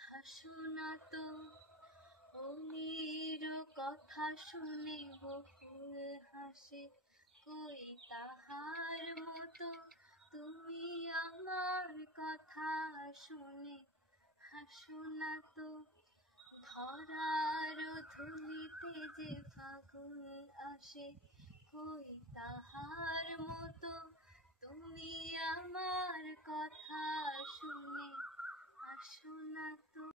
হাসো না তো অলির কথা শুনে বকুল হাসে, কই তাহার মতো তুমি আমার কথা শুনে হাসো না তো। ধরার ধুলিতে যে ফাগুন আসে, কই তাহার